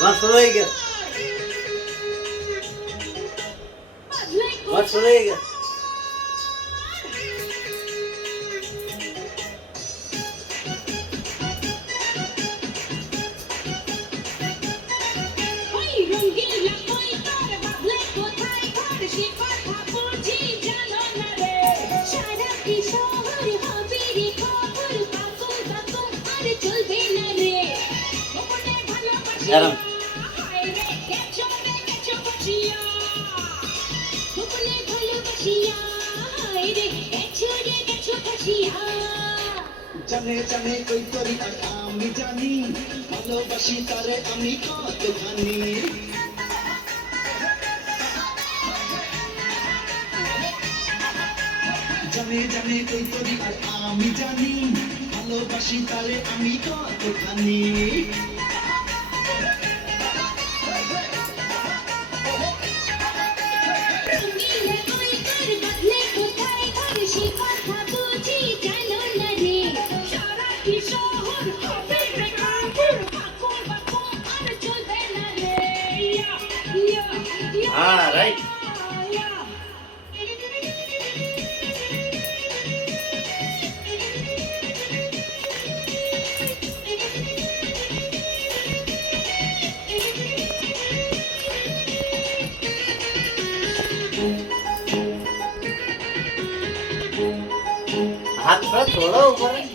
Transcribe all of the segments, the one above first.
শুরু হয়ে গেছে, শুরু হয়ে গেছে। Adam. জানে জানে কই তরি আর আমি জানি ভালোবাসি তারে আমি কতখানি জানে জানে কই তরি আর আমি জানি ভালোবাসি তারে আমি কতখানি Ah, right. हाथ थोड़ा थोड़ा ऊपर है।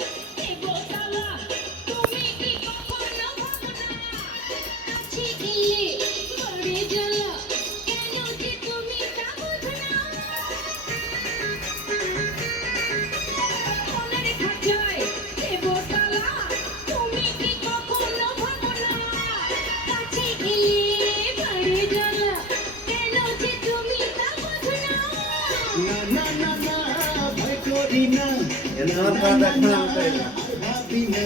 না না না না ভয় করি না ভাবি না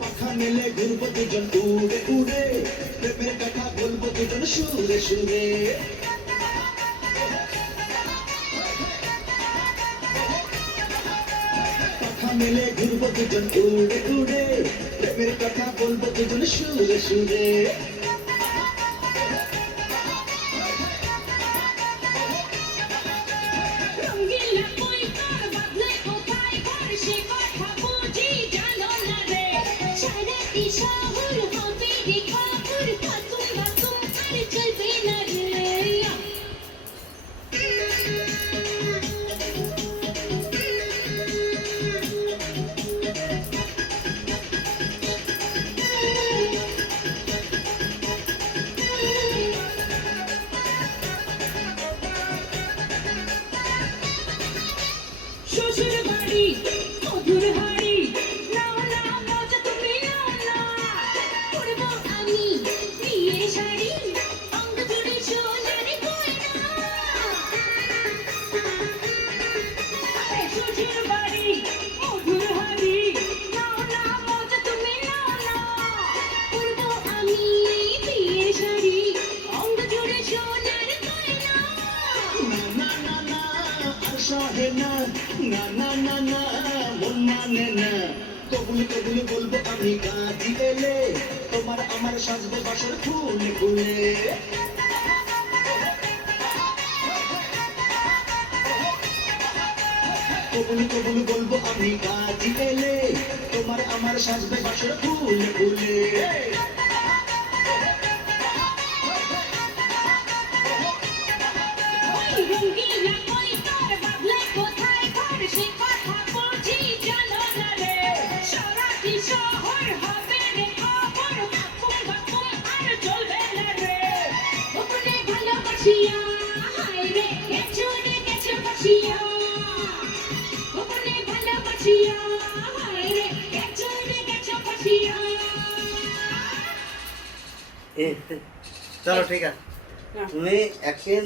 পাখা মেলে ঘুরবো দুজন উড়ে উড়ে প্রেমের কথা বলবো দুজন সুরে সুরে পাখা মেলে ঘুরবো দুজন উড়ে উড়ে প্রেমের কথা বলবো দুজন সুরে সুরে শ্বশুর বাড়ি মধুর হাড়ি নাও নাও মজা তুমি নাও না পরবো আমি বিয়ের শাড়ি অঙ্গ জুড়ে সোনার গয়না শ্বশুর বাড়ি মধুর হাড়ি নাও নাও মজা তুমি নাও না পরবো আমি বিয়ের শাড়ি অঙ্গ জুড়ে সোনার গয়না না না না আর সহে না না না না না মন মানে না কবুল কবুল বলবো আমি কাঁদি এলে তোমার আমার সাজবে বাসর ফুলে ফুলে কবুল কবুল বলবো আমি কাঁদি এলে তোমার আমার সাজবে বাসর ফুলে ফুলে রঙ্গিলা কই তোর বাবলে কোথায় ঘর সে কথা বলছি জানো না রে সারাটি শহর হবে রে খবর বাপুম বাপুম আর চলবে না রে ওপরে ভালোবাসিয়া হায় রে গেছো বাসিয়া ওপরে ভালোবাসিয়া হায় রে গেছো বাসিয়া चलो ठीक है, तुम्हें एक्शन